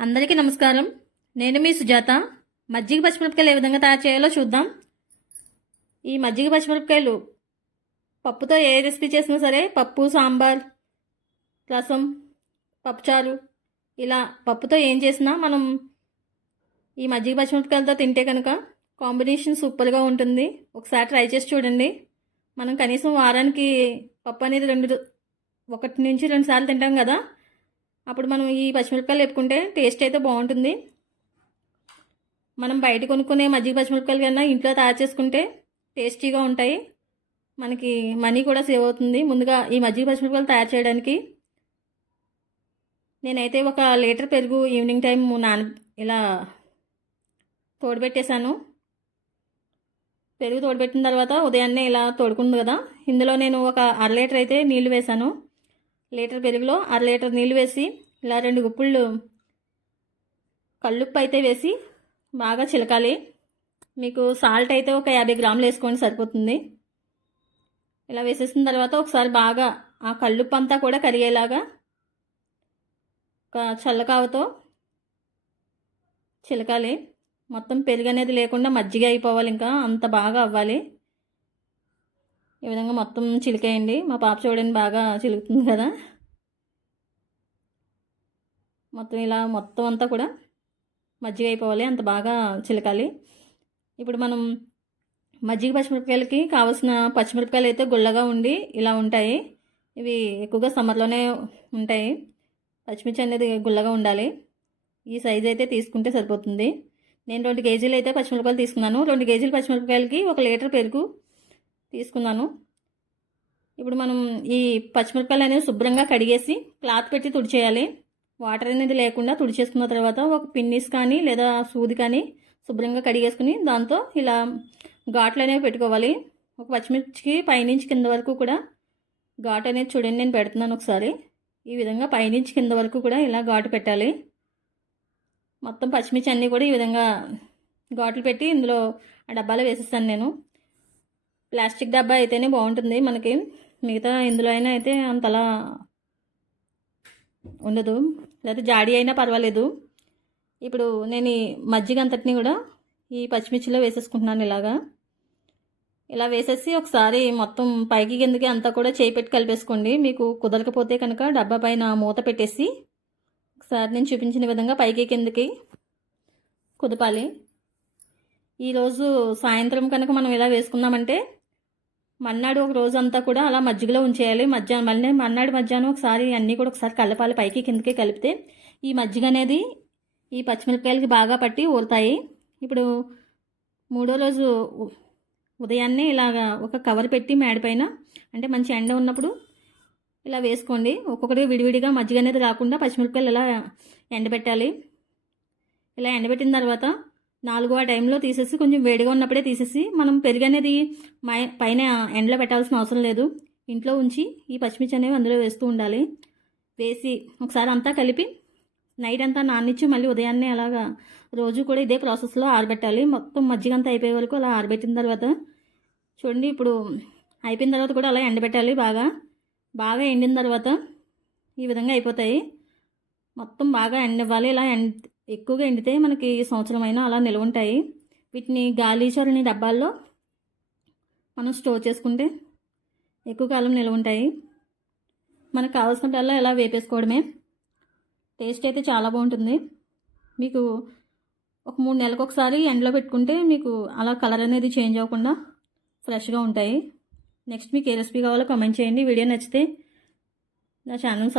అందరికీ నమస్కారం. నేను మీ సుజాత. మజ్జిగ పచ్చిమిరపకాయలు ఏ విధంగా తయారు చేయాలో చూద్దాం. ఈ మజ్జిగ పచ్చిమిరపకాయలు పప్పుతో ఏ రెసిపీ చేసినా సరే, పప్పు, సాంబార్, రసం, పప్పుచారు, ఇలా పప్పుతో ఏం చేసినా మనం ఈ మజ్జిగ పచ్చిమిరపకాయలతో తింటే కనుక కాంబినేషన్ సూపర్గా ఉంటుంది. ఒకసారి ట్రై చేసి చూడండి. మనం కనీసం వారానికి పప్పు అనేది 1 నుంచి 2 సార్లు తింటాం కదా. అప్పుడు మనం ఈ పచ్చిమిరపకాయలు వేపుకుంటే టేస్ట్ అయితే బాగుంటుంది. మనం బయట కొనుక్కునే మజ్జిగ పచ్చిమిరపకాయలు కన్నా ఇంట్లో తయారు చేసుకుంటే టేస్టీగా ఉంటాయి. మనకి మనీ కూడా సేవ్ అవుతుంది. ముందుగా ఈ మజ్జిగ పచ్చిమిరపకాయలు తయారు చేయడానికి నేనైతే 1 లీటర్ పెరుగు ఈవినింగ్ టైం ఇలా తోడుపెట్టేశాను. పెరుగు తోడుపెట్టిన తర్వాత ఉదయాన్నే ఇలా తోడుకుంది కదా, ఇందులో నేను 1/2 లీటర్ అయితే నీళ్లు వేశాను. లీటర్ పెరుగులో 1/2 లీటర్ నీళ్ళు వేసి ఇలా 2 గుప్పుళ్ళు కల్లుప్పు అయితే వేసి బాగా చిలకాలి. మీకు సాల్ట్ అయితే 50 గ్రాములు వేసుకోండి, సరిపోతుంది. ఇలా వేసేసిన తర్వాత ఒకసారి బాగా ఆ కల్లుప్పు అంతా కూడా కరిగేలాగా ఒక చల్లకావతో చిలకాలి. మొత్తం పెరుగు అనేది లేకుండా మజ్జిగ అయిపోవాలి, ఇంకా అంత బాగా అవ్వాలి. ఈ విధంగా మొత్తం చిలికేయండి. మా పాప చూడండి బాగా చిలుకుతుంది కదా. మొత్తం ఇలా మొత్తం అంతా కూడా మజ్జిగ అయిపోవాలి, అంత బాగా చిలకాలి. ఇప్పుడు మనం మజ్జిగ పచ్చిమిరపకాయలకి కావాల్సిన పచ్చిమిరపకాయలు అయితే గుల్లగా ఉండి ఇలా ఉంటాయి. ఇవి ఎక్కువగా సమ్మర్లోనే ఉంటాయి. పచ్చిమిర్చి అనేది గుల్లగా ఉండాలి. ఈ సైజు అయితే తీసుకుంటే సరిపోతుంది. నేను 2 కేజీలు అయితే పచ్చిమిరపకాయలు తీసుకున్నాను. 2 కేజీల పచ్చిమిరపకాయలకి 1 లీటర్ పెరుగు తీసుకున్నాను. ఇప్పుడు మనం ఈ పచ్చిమిరపకాయలు అనేవి శుభ్రంగా కడిగేసి క్లాత్ పెట్టి తుడిచేయాలి. వాటర్ అనేది లేకుండా తుడిచేసుకున్న తర్వాత ఒక పిన్నిస్ కానీ లేదా సూది కానీ శుభ్రంగా కడిగేసుకుని దాంతో ఇలా ఘాట్లు అనేవి పెట్టుకోవాలి. ఒక పచ్చిమిర్చికి పైనుంచి కింద వరకు కూడా ఘాటు అనేది చూడండి, నేను పెడుతున్నాను ఒకసారి. ఈ విధంగా పైనుంచి కింద వరకు కూడా ఇలా ఘాటు పెట్టాలి. మొత్తం పచ్చిమిర్చి అన్నీ కూడా ఈ విధంగా ఘాట్లు పెట్టి ఇందులో ఆ డబ్బాలో వేసేస్తాను నేను. ప్లాస్టిక్ డబ్బా అయితేనే బాగుంటుంది మనకి, మిగతా ఇందులో అయినా అయితే అంతలా ఉండదు, లేకపోతే జాడీ అయినా పర్వాలేదు. ఇప్పుడు నేను ఈ మజ్జిగ అంతటిని కూడా ఈ పచ్చిమిర్చిలో వేసేసుకుంటున్నాను. ఇలా వేసేసి ఒకసారి మొత్తం పైకి కిందకి అంతా కూడా చేయి పెట్టి కలిపేసుకోండి. మీకు కుదరకపోతే కనుక డబ్బా పైన మూత పెట్టేసి ఒకసారి నేను చూపించిన విధంగా పైకి కిందకి కుదపాలి. ఈరోజు సాయంత్రం కనుక మనం ఇలా వేసుకున్నామంటే మన్నాడు ఒక రోజు అంతా కూడా అలా మజ్జిగలో ఉంచేయాలి. మళ్ళీ మన్నాడు మధ్యాహ్నం ఒకసారి అన్నీ కూడా ఒకసారి కలపాలి. పైకి కిందకి కలిపితే ఈ మజ్జిగ అనేది ఈ పచ్చిమిరపకాయలకి బాగా పట్టి ఊరుతాయి. ఇప్పుడు 3వ రోజు ఉదయాన్నే ఇలాగా ఒక కవర్ పెట్టి మేడపైన, అంటే మంచి ఎండ ఉన్నప్పుడు ఇలా వేసుకోండి. ఒక్కొక్కటి విడివిడిగా మజ్జిగ అనేది రాకుండా పచ్చిమిరపకాయలు ఇలా ఎండబెట్టాలి. ఇలా ఎండబెట్టిన తర్వాత 4వ టైంలో తీసేసి, కొంచెం వేడిగా ఉన్నప్పుడే తీసేసి, మనం పెరుగు అనేది పైన ఎండలో పెట్టాల్సిన అవసరం లేదు. ఇంట్లో ఉంచి ఈ పచ్చిమిర్చి అనేవి అందులో వేస్తూ ఉండాలి. వేసి ఒకసారి అంతా కలిపి నైట్ అంతా నానిచ్చి మళ్ళీ ఉదయాన్నే అలాగా రోజు కూడా ఇదే ప్రాసెస్లో ఆరబెట్టాలి. మొత్తం మజ్జిగ అంతా అయిపోయే వరకు అలా ఆరబెట్టిన తర్వాత చూడండి, ఇప్పుడు అయిపోయిన తర్వాత కూడా అలా ఎండబెట్టాలి. బాగా ఎండిన తర్వాత ఈ విధంగా అయిపోతాయి. మొత్తం బాగా ఎండివ్వాలి. ఇలా ఎక్కువగా ఎండితే మనకి సంవత్సరం అయినా అలా నిల్వ ఉంటాయి. వీటిని గాలి చొరని డబ్బాల్లో మనం స్టోర్ చేసుకుంటే ఎక్కువ కాలం నిల్వ ఉంటాయి. మనకు కావాల్సినట్టల్లా ఇలా వేపేసుకోవడమే. టేస్ట్ అయితే చాలా బాగుంటుంది. మీకు ఒక 3 నెలలకు ఒకసారి ఎండలో పెట్టుకుంటే మీకు అలా కలర్ అనేది చేంజ్ అవ్వకుండా ఫ్రెష్గా ఉంటాయి. నెక్స్ట్ మీకు ఏ రెసిపీ కావాలో కామెంట్ చేయండి. వీడియో నచ్చితే నా ఛానల్